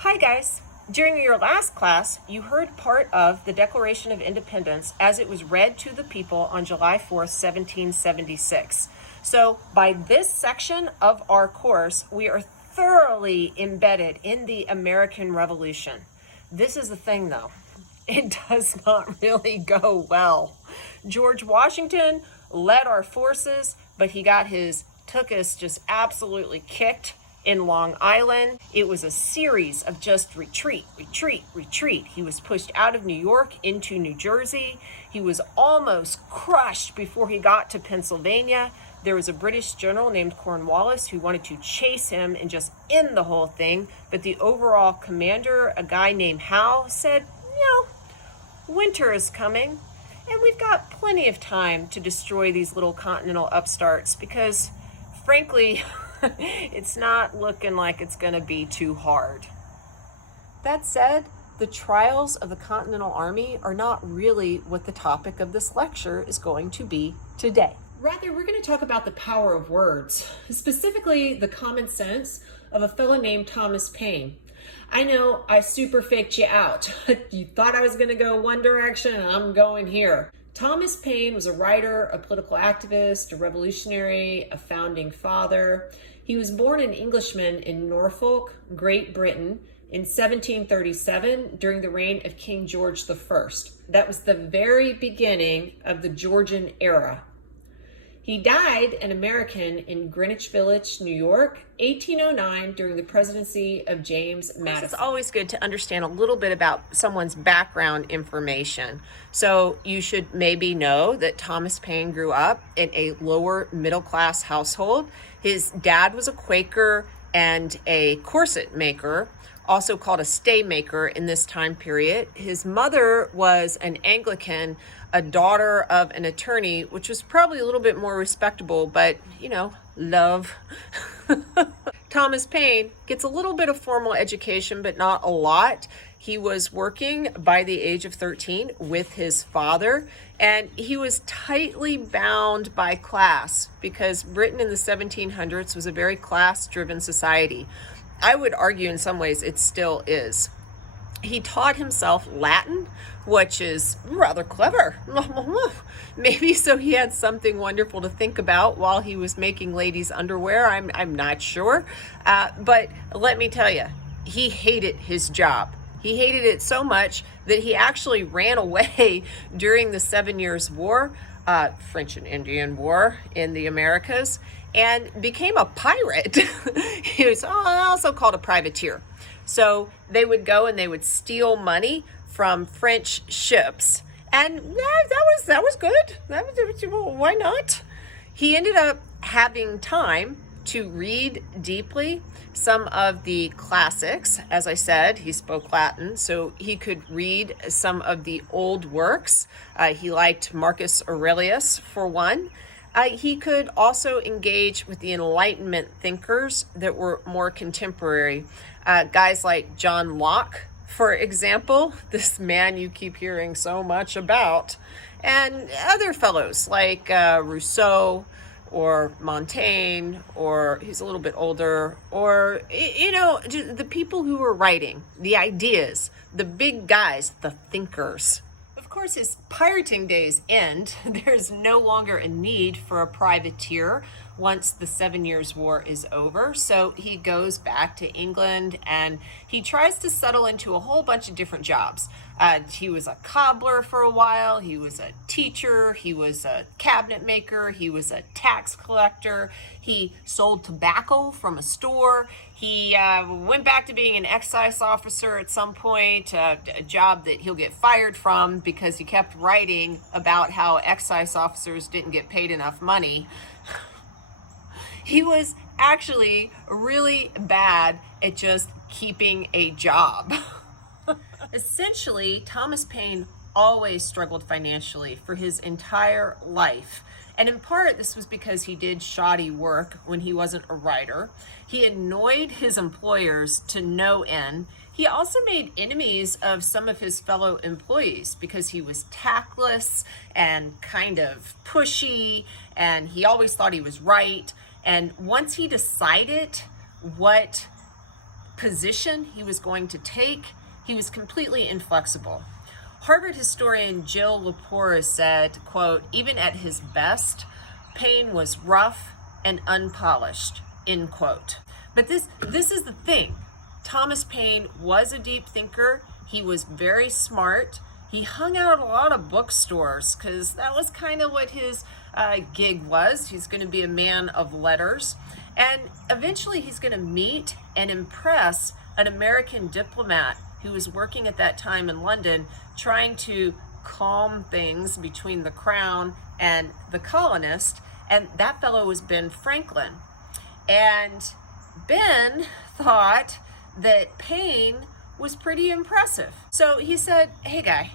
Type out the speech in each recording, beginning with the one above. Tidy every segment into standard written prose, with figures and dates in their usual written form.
Hi guys! During your last class, you heard part of the Declaration of Independence as it was read to the people on July 4th, 1776. So by this section of our course, we are thoroughly embedded in the American Revolution. This is the thing though, it does not really go well. George Washington led our forces, but he got his tuchus just absolutely kicked in Long Island. It was a series of just retreat, retreat, retreat. He was pushed out of New York into New Jersey. He was almost crushed before he got to Pennsylvania. There was a British general named Cornwallis who wanted to chase him and just end the whole thing. But the overall commander, a guy named Howe, said, winter is coming, and we've got plenty of time to destroy these little continental upstarts because, frankly, it's not looking like it's going to be too hard. That said, the trials of the Continental Army are not really what the topic of this lecture is going to be today. Rather, we're going to talk about the power of words, specifically the common sense of a fellow named Thomas Paine. I know I super faked you out. You thought I was going to go one direction and I'm going here. Thomas Paine was a writer, a political activist, a revolutionary, a founding father. He was born an Englishman in Norfolk, Great Britain in 1737 during the reign of King George I. That was the very beginning of the Georgian era. He died an American in Greenwich Village, New York, 1809, during the presidency of James Madison. It's always good to understand a little bit about someone's background information. So you should maybe know that Thomas Paine grew up in a lower middle class household. His dad was a Quaker and a corset maker, also called a stay maker in this time period. His mother was an Anglican, a daughter of an attorney, which was probably a little bit more respectable, but love. Thomas Paine gets a little bit of formal education, but not a lot. He was working by the age of 13 with his father, and he was tightly bound by class because Britain in the 1700s was a very class-driven society. I would argue in some ways it still is. He taught himself Latin, which is rather clever. Maybe so he had something wonderful to think about while he was making ladies' underwear. I'm not sure. But let me tell you, he hated his job. He hated it so much that he actually ran away during the 7 Years' War, French and Indian War in the Americas, and became a pirate. He was also called a privateer. So they would go and they would steal money from French ships. And that was good. Why not? He ended up having time to read deeply some of the classics. As I said, he spoke Latin, so he could read some of the old works. He liked Marcus Aurelius, for one. He could also engage with the Enlightenment thinkers that were more contemporary. Guys like John Locke, for example, this man you keep hearing so much about, and other fellows like Rousseau or Montaigne, or he's a little bit older, or, the people who were writing, the ideas, the big guys, the thinkers. Of course, his pirating days end. There's no longer a need for a privateer once the 7 Years' War is over. So he goes back to England and he tries to settle into a whole bunch of different jobs. He was a cobbler for a while. He was a teacher. He was a cabinet maker. He was a tax collector. He sold tobacco from a store. He went back to being an excise officer at some point, a job that he'll get fired from because he kept writing about how excise officers didn't get paid enough money. He was actually really bad at just keeping a job. Essentially, Thomas Paine always struggled financially for his entire life. And in part, this was because he did shoddy work when he wasn't a writer. He annoyed his employers to no end. He also made enemies of some of his fellow employees because he was tactless and kind of pushy, and he always thought he was right. And once he decided what position he was going to take, he was completely inflexible. Harvard historian Jill Lepore said, quote, "Even at his best, Paine was rough and unpolished," end quote. But this is the thing. Thomas Paine was a deep thinker. He was very smart. He hung out at a lot of bookstores because that was kind of what his gig was. He's going to be a man of letters. And eventually he's going to meet and impress an American diplomat who was working at that time in London, trying to calm things between the crown and the colonists. And that fellow was Ben Franklin. And Ben thought that Paine was pretty impressive. So he said, "Hey guy,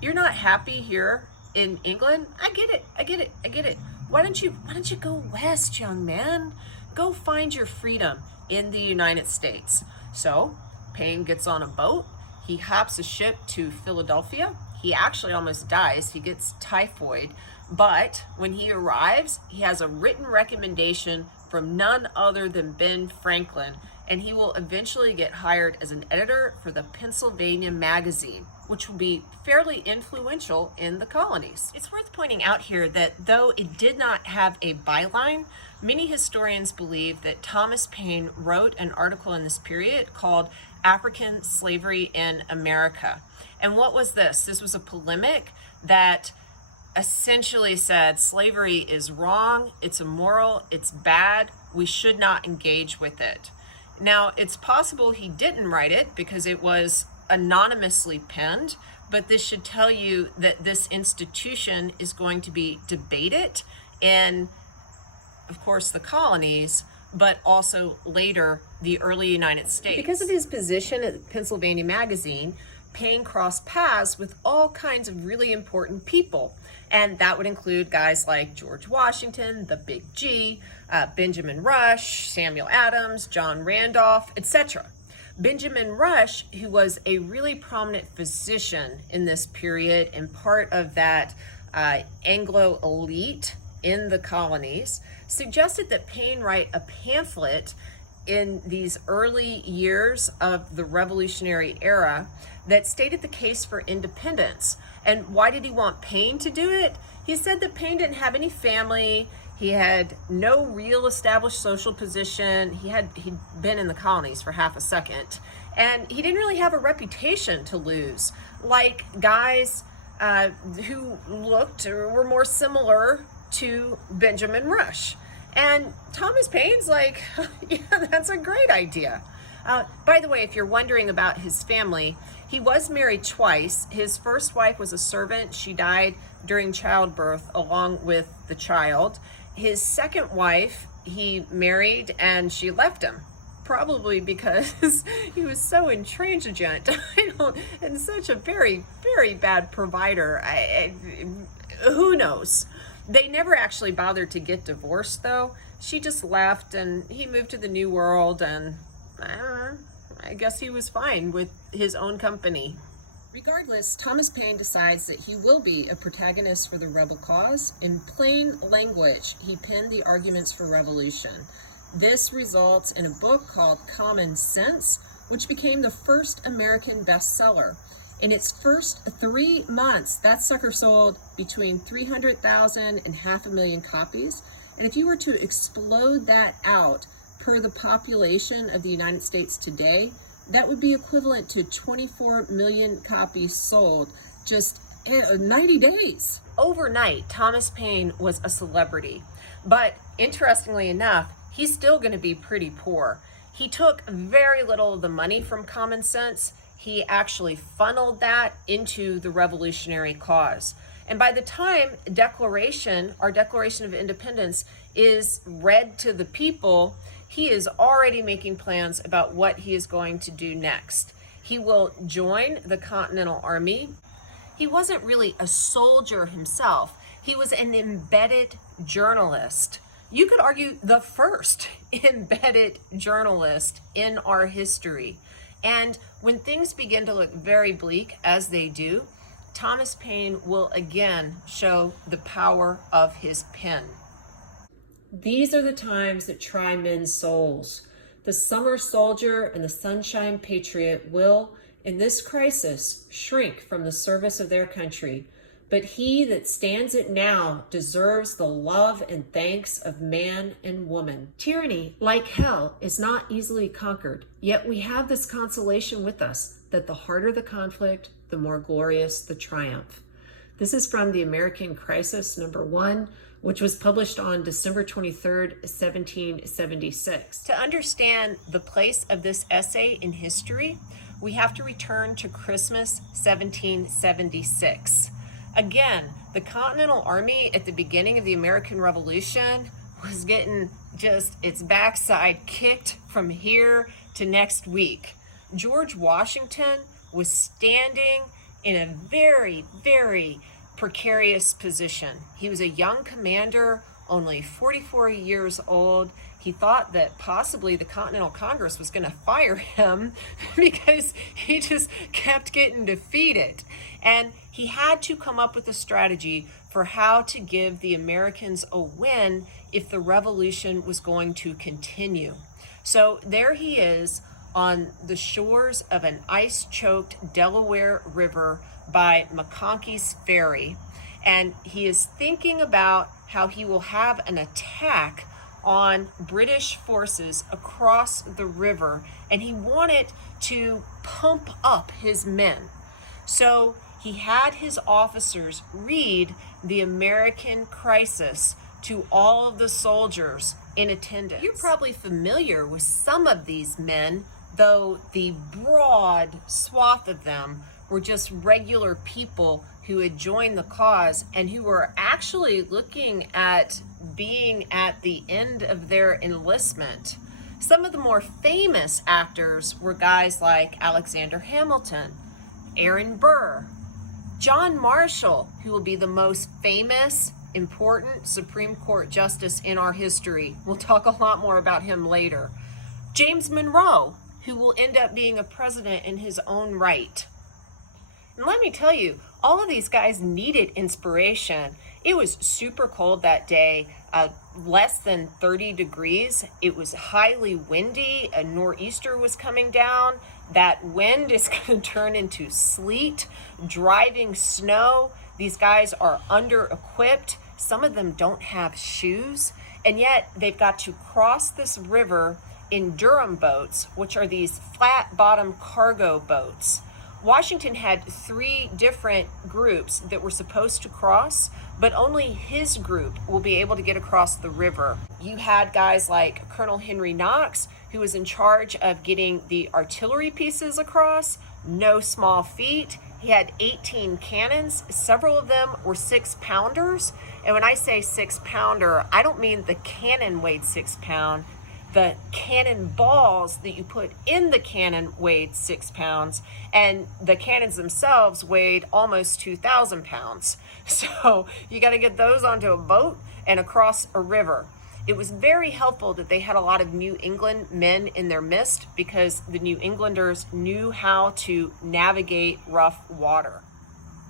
you're not happy here in England? I get it. Why don't you go west, young man? Go find your freedom in the United States." So Paine gets on a boat. He hops a ship to Philadelphia. He actually almost dies. He gets typhoid. But when he arrives, he has a written recommendation from none other than Ben Franklin, and he will eventually get hired as an editor for the Pennsylvania Magazine, which will be fairly influential in the colonies. It's worth pointing out here that though it did not have a byline, many historians believe that Thomas Paine wrote an article in this period called African Slavery in America. And what was this? This was a polemic that essentially said slavery is wrong, it's immoral, it's bad, we should not engage with it. Now, it's possible he didn't write it because it was anonymously penned, but this should tell you that this institution is going to be debated in, of course, the colonies, but also later the early United States. Because of his position at Pennsylvania Magazine, Paine crossed paths with all kinds of really important people. And that would include guys like George Washington, the Big G, Benjamin Rush, Samuel Adams, John Randolph, etc. Benjamin Rush, who was a really prominent physician in this period and part of that Anglo elite in the colonies, suggested that Paine write a pamphlet in these early years of the Revolutionary era that stated the case for independence. And why did he want Paine to do it? He said that Paine didn't have any family. He had no real established social position. He'd been in the colonies for half a second. And he didn't really have a reputation to lose, like guys who looked or were more similar to Benjamin Rush. And Thomas Paine's like, yeah, that's a great idea. By the way, if you're wondering about his family, he was married twice. His first wife was a servant. She died during childbirth along with the child. His second wife, he married and she left him, probably because he was so intransigent and such a very, very bad provider. Who knows? They never actually bothered to get divorced, though. She just left and he moved to the New World, and I guess he was fine with his own company. Regardless, Thomas Paine decides that he will be a protagonist for the rebel cause. In plain language, he penned the arguments for revolution. This results in a book called Common Sense, which became the first American bestseller. In its first 3 months, that sucker sold between 300,000 and 500,000 copies. And if you were to explode that out per the population of the United States today, that would be equivalent to 24 million copies sold just in 90 days. Overnight, Thomas Paine was a celebrity. But interestingly enough, he's still going to be pretty poor. He took very little of the money from Common Sense. He actually funneled that into the revolutionary cause. And by the time our Declaration of Independence is read to the people, he is already making plans about what he is going to do next. He will join the Continental Army. He wasn't really a soldier himself. He was an embedded journalist. You could argue the first embedded journalist in our history. And when things begin to look very bleak, as they do, Thomas Paine will again show the power of his pen. These are the times that try men's souls. The summer soldier and the sunshine patriot will, in this crisis, shrink from the service of their country. But he that stands it now deserves the love and thanks of man and woman. Tyranny, like hell, is not easily conquered, yet we have this consolation with us, that the harder the conflict, the more glorious the triumph. This is from the American Crisis #1, which was published on December 23rd, 1776. To understand the place of this essay in history, we have to return to Christmas 1776. Again, the Continental Army at the beginning of the American Revolution was getting just its backside kicked from here to next week. George Washington was standing in a very, very precarious position. He was a young commander, only 44 years old. He thought that possibly the Continental Congress was going to fire him because he just kept getting defeated. And he had to come up with a strategy for how to give the Americans a win if the revolution was going to continue. So there he is on the shores of an ice-choked Delaware River by McConkey's Ferry, and he is thinking about how he will have an attack on British forces across the river, and he wanted to pump up his men. So he had his officers read the American Crisis to all of the soldiers in attendance. You're probably familiar with some of these men, though the broad swath of them were just regular people who had joined the cause and who were actually looking at being at the end of their enlistment. Some of the more famous actors were guys like Alexander Hamilton, Aaron Burr, John Marshall, who will be the most famous, important Supreme Court justice in our history. We'll talk a lot more about him later. James Monroe, who will end up being a president in his own right. And let me tell you, all of these guys needed inspiration. It was super cold that day, less than 30 degrees. It was highly windy. A nor'easter was coming down. That wind is going to turn into sleet, driving snow. These guys are under-equipped. Some of them don't have shoes, and yet they've got to cross this river in Durham boats, which are these flat-bottom cargo boats. Washington had 3 different groups that were supposed to cross, but only his group will be able to get across the river. You had guys like Colonel Henry Knox, who was in charge of getting the artillery pieces across. No small feat. He had 18 cannons. Several of them were 6-pounders. And when I say 6-pounder, I don't mean the cannon weighed 6 pounds. The cannon balls that you put in the cannon weighed 6 pounds, and the cannons themselves weighed almost 2,000 pounds. So you got to get those onto a boat and across a river. It was very helpful that they had a lot of New England men in their midst, because the New Englanders knew how to navigate rough water.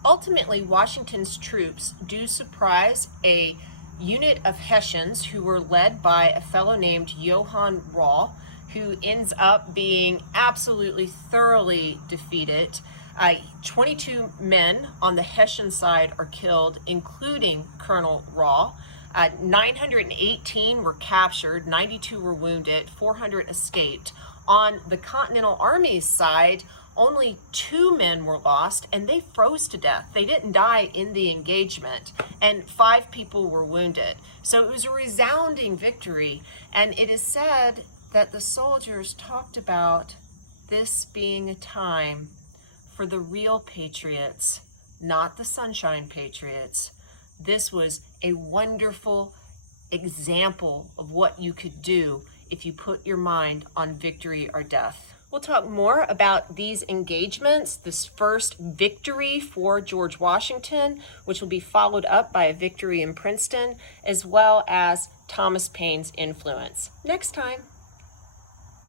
Ultimately, Washington's troops do surprise a unit of Hessians who were led by a fellow named Johann Rau, who ends up being absolutely thoroughly defeated. 22 men on the Hessian side are killed, including Colonel Rau. 918 were captured, 92 were wounded, 400 escaped. On the Continental Army's side, only 2 men were lost, and they froze to death. They didn't die in the engagement, and 5 people were wounded. So it was a resounding victory, and it is said that the soldiers talked about this being a time for the real patriots, not the sunshine patriots. This was a wonderful example of what you could do if you put your mind on victory or death. We'll talk more about these engagements, this first victory for George Washington, which will be followed up by a victory in Princeton, as well as Thomas Paine's influence next time.